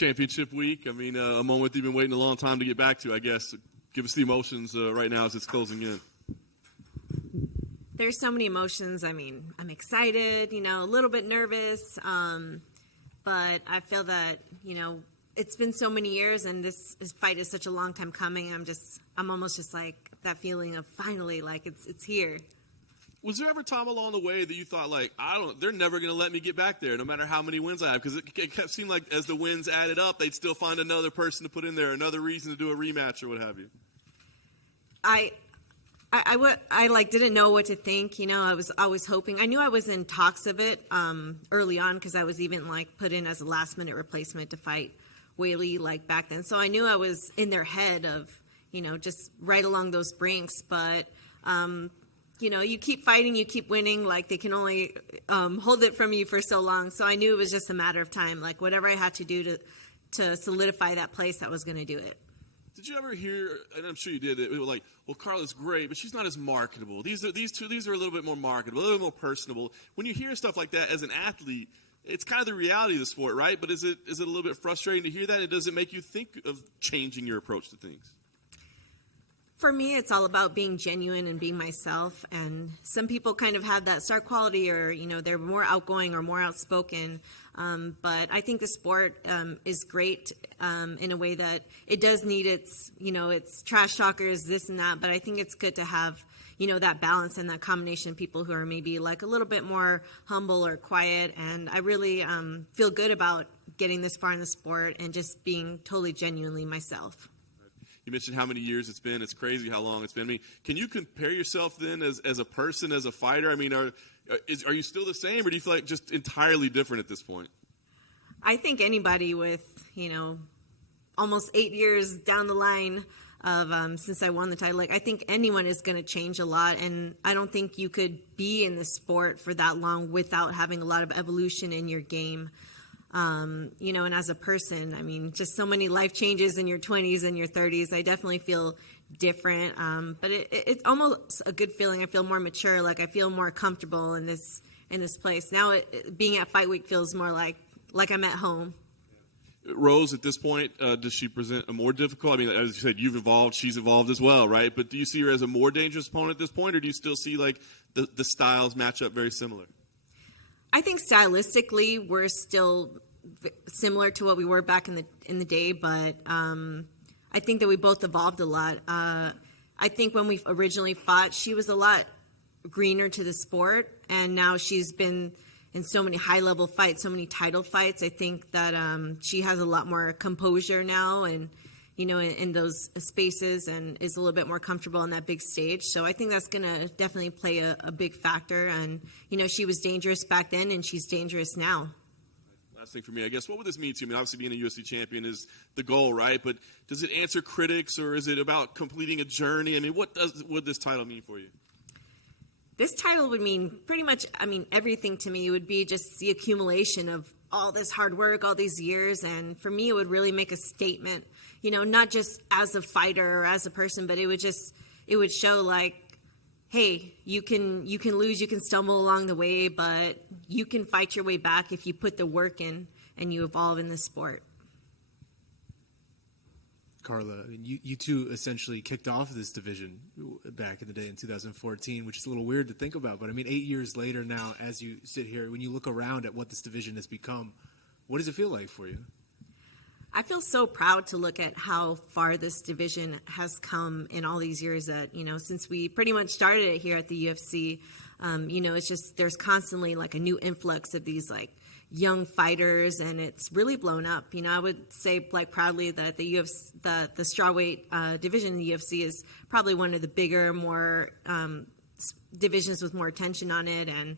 championship week. I mean, a moment you've been waiting a long time to get back to, I guess. Give us the emotions right now as it's closing in. There's so many emotions. I mean, I'm excited, a little bit nervous, but I feel that, it's been so many years and this fight is such a long time coming. I'm almost just like that feeling of finally, like it's here. Was there ever a time along the way that you thought, like, they're never going to let me get back there no matter how many wins I have? Because it kept seeming like as the wins added up, they'd still find another person to put in there, another reason to do a rematch or what have you. I didn't know what to think. I was always hoping. I knew I was in talks of it early on because I was even put in as a last minute replacement to fight Weili back then. So I knew I was in their head of just right along those brinks. But you keep fighting, you keep winning. They can only hold it from you for so long. So I knew it was just a matter of time. Whatever I had to do to solidify that place, I was going to do it. Did you ever hear, and I'm sure you did, it was like, well, Carla's great, but she's not as marketable. These are a little bit more marketable, a little bit more personable. When you hear stuff like that as an athlete, it's kind of the reality of the sport, right? But is it a little bit frustrating to hear that? Does it make you think of changing your approach to things? For me, it's all about being genuine and being myself. And some people kind of have that star quality or, they're more outgoing or more outspoken. But I think the sport is great in a way that it does need its trash talkers, this and that. But I think it's good to have, that balance and that combination of people who are maybe a little bit more humble or quiet. And I really feel good about getting this far in the sport and just being totally genuinely myself. You mentioned how many years it's been. It's crazy how long it's been. I mean, can you compare yourself then as a person, as a fighter? I mean, are you still the same, or do you feel like just entirely different at this point? I think anybody with, almost 8 years down the line of since I won the title, I think anyone is going to change a lot. And I don't think you could be in the sport for that long without having a lot of evolution in your game. And as a person, I mean, just so many life changes in your 20s and your 30s. I definitely feel different, but it's almost a good feeling. I feel more mature, I feel more comfortable in this place. Now being at Fight Week feels more like I'm at home. Rose, at this point, does she present a more difficult? I mean, as you said, you've evolved, she's evolved as well, right? But do you see her as a more dangerous opponent at this point, or do you still see the styles match up very similar? I think stylistically we're still similar to what we were back in the day, but I think that we both evolved a lot. I think when we originally fought, she was a lot greener to the sport, and now she's been in so many high-level fights, so many title fights. I think that she has a lot more composure now and, in those spaces and is a little bit more comfortable on that big stage. So I think that's going to definitely play a big factor. And, she was dangerous back then and she's dangerous now. Last thing for me, I guess, what would this mean to you? I mean, obviously being a UFC champion is the goal, right? But does it answer critics or is it about completing a journey? I mean, what would this title mean for you? This title would mean pretty much, everything to me. It would be just the accumulation of all this hard work, all these years. And for me, it would really make a statement, not just as a fighter or as a person, but it would show hey, you can lose, you can stumble along the way, but you can fight your way back if you put the work in and you evolve in this sport. Carla, you two essentially kicked off this division back in the day in 2014, which is a little weird to think about. But 8 years later now, as you sit here, when you look around at what this division has become, what does it feel like for you? I feel so proud to look at how far this division has come in all these years that, since we pretty much started it here at the UFC, it's just there's constantly a new influx of these young fighters, and it's really blown up. I would say proudly that the UFC, the Strawweight division in the UFC is probably one of the bigger, more divisions with more attention on it. And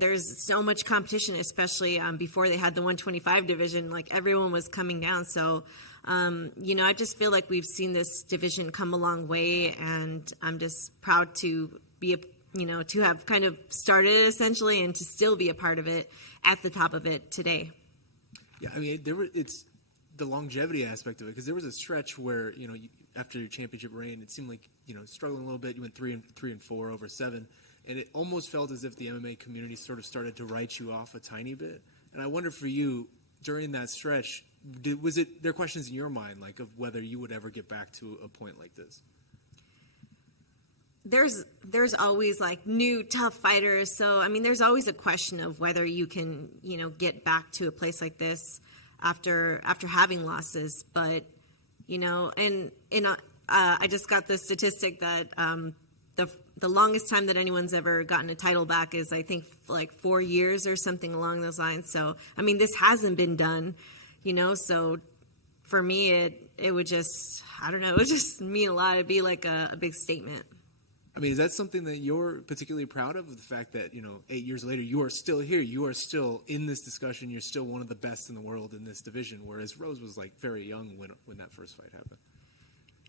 there's so much competition, especially before they had the 125 division. Everyone was coming down. So, I just feel like we've seen this division come a long way, and I'm just proud to be to have kind of started it essentially and to still be a part of it at the top of it today. Yeah, it's the longevity aspect of it, because there was a stretch where, after your championship reign, it seemed like, struggling a little bit. You went 3-4 over 7. And it almost felt as if the MMA community sort of started to write you off a tiny bit. And I wonder for you, during that stretch, there are questions in your mind, like, of whether you would ever get back to a point like this? There's always like new tough fighters. So, I mean, there's always a question of whether you can, get back to a place like this after having losses. But, I just got the statistic that the longest time that anyone's ever gotten a title back is, I think, like 4 years or something along those lines. So, I mean, this hasn't been done, so for me, it would just, I don't know, it would just mean a lot. It'd be like a big statement. I mean, is that something that you're particularly proud of, the fact that, 8 years later, you are still here, you are still in this discussion, you're still one of the best in the world in this division, whereas Rose was, like, very young when that first fight happened?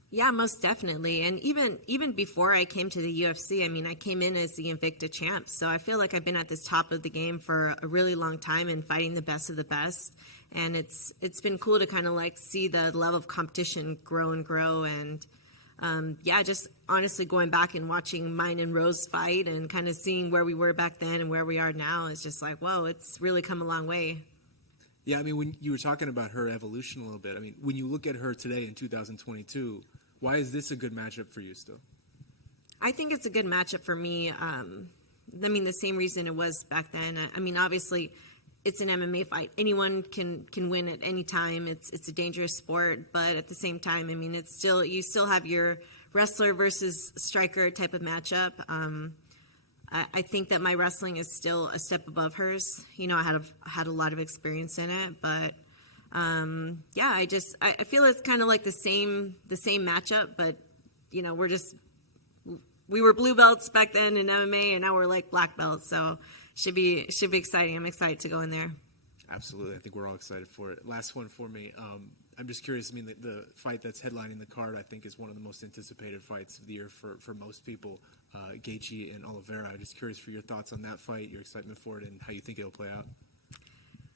Yeah, most definitely. And even before I came to the UFC, I mean, I came in as the Invicta champ, so I feel like I've been at this top of the game for a really long time and fighting the best of the best. And it's been cool to kind of, like, see the level of competition grow and grow. And just honestly going back and watching mine and Rose fight and kind of seeing where we were back then and where we are now is just like, whoa, it's really come a long way. Yeah, I mean, when you were talking about her evolution a little bit, I mean, when you look at her today in 2022, why is this a good matchup for you still? I think it's a good matchup for me. I mean, the same reason it was back then. I mean, obviously, it's an MMA fight. Anyone can win at any time. It's a dangerous sport, but at the same time, I mean, you still have your wrestler versus striker type of matchup. I think that my wrestling is still a step above hers. I had a lot of experience in it, but I feel it's kind of like the same matchup, but we were blue belts back then in MMA, and now we're like black belts. So should be exciting. I'm excited to go in there. Absolutely, I think we're all excited for it. Last one for me. I'm just curious. I mean, the fight that's headlining the card, I think, is one of the most anticipated fights of the year for most people. Gaethje and Oliveira. I'm just curious for your thoughts on that fight, your excitement for it, and how you think it'll play out.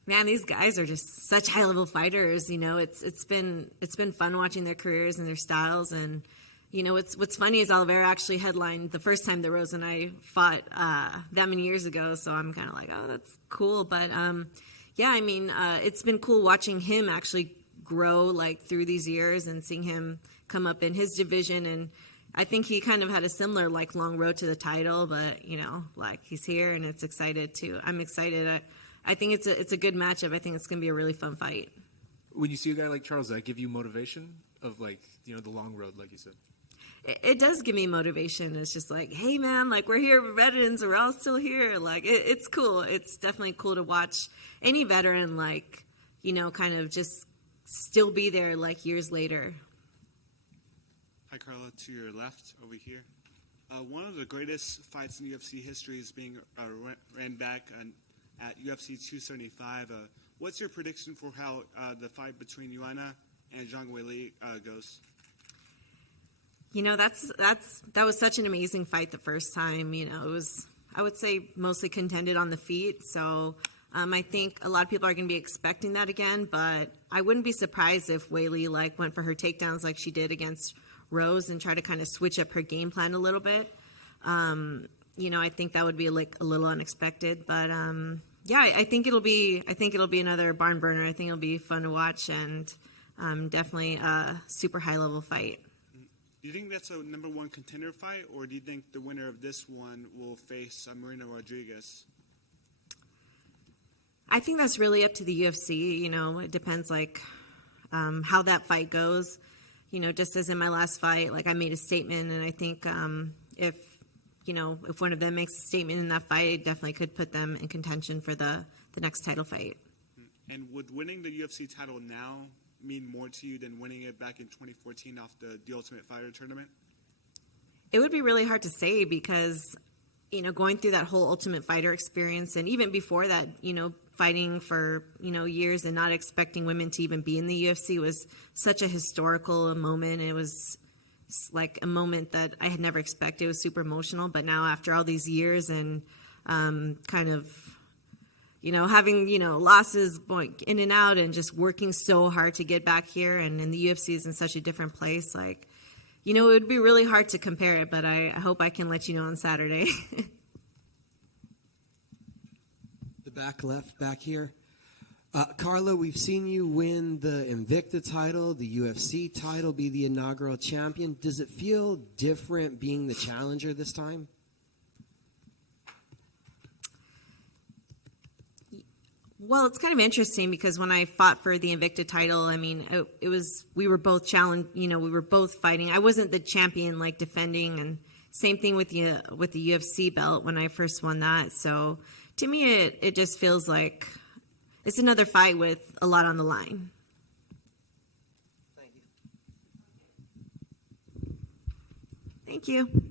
Man, these guys are just such high level fighters. It's been fun watching their careers and their styles. And what's funny is Oliveira actually headlined the first time that Rose and I fought that many years ago. So I'm kind of like, oh, that's cool. But it's been cool watching him actually grow like through these years and seeing him come up in his division. And I think he kind of had a similar like long road to the title, but like he's here and it's excited too. I'm excited. I think it's a good matchup. I think it's going to be a really fun fight. When you see a guy like Charles, does that give you motivation of like, the long road, like you said? It does give me motivation. It's just like, hey man, like we're here veterans, we're all still here. Like it's cool. It's definitely cool to watch any veteran like, kind of just still be there like years later. Hi, Carla, to your left over here. One of the greatest fights in UFC history is being ran back at UFC 275. What's your prediction for how the fight between Joanna and Zhang Weili goes? That was such an amazing fight the first time. It was, I would say, mostly contended on the feet. So I think a lot of people are going to be expecting that again. But I wouldn't be surprised if Weili like went for her takedowns like she did against Rose and try to kind of switch up her game plan a little bit. I think that would be like a little unexpected. But I think it'll be another barn burner. I think it'll be fun to watch and definitely a super high level fight. Do you think that's a number one contender fight, or do you think the winner of this one will face Marina Rodriguez? I think that's really up to the UFC. It depends like how that fight goes. Just as in my last fight, like I made a statement, and I think if one of them makes a statement in that fight, it definitely could put them in contention for the next title fight. And would winning the UFC title now mean more to you than winning it back in 2014 off the Ultimate Fighter tournament? It would be really hard to say because, going through that whole Ultimate Fighter experience and even before that, fighting for, years and not expecting women to even be in the UFC was such a historical moment. It was like a moment that I had never expected. It was super emotional. But now after all these years and kind of, having, losses going in and out and just working so hard to get back here and the UFC is in such a different place, like, it would be really hard to compare it, but I hope I can let you know on Saturday. The back left, back here. Carla, we've seen you win the Invicta title, the UFC title, be the inaugural champion. Does it feel different being the challenger this time? Well, it's kind of interesting because when I fought for the Invicta title, I mean, it was we were both we were both fighting. I wasn't the champion like defending, and same thing with the UFC belt when I first won that. So to me, it just feels like it's another fight with a lot on the line. Thank you. Thank you.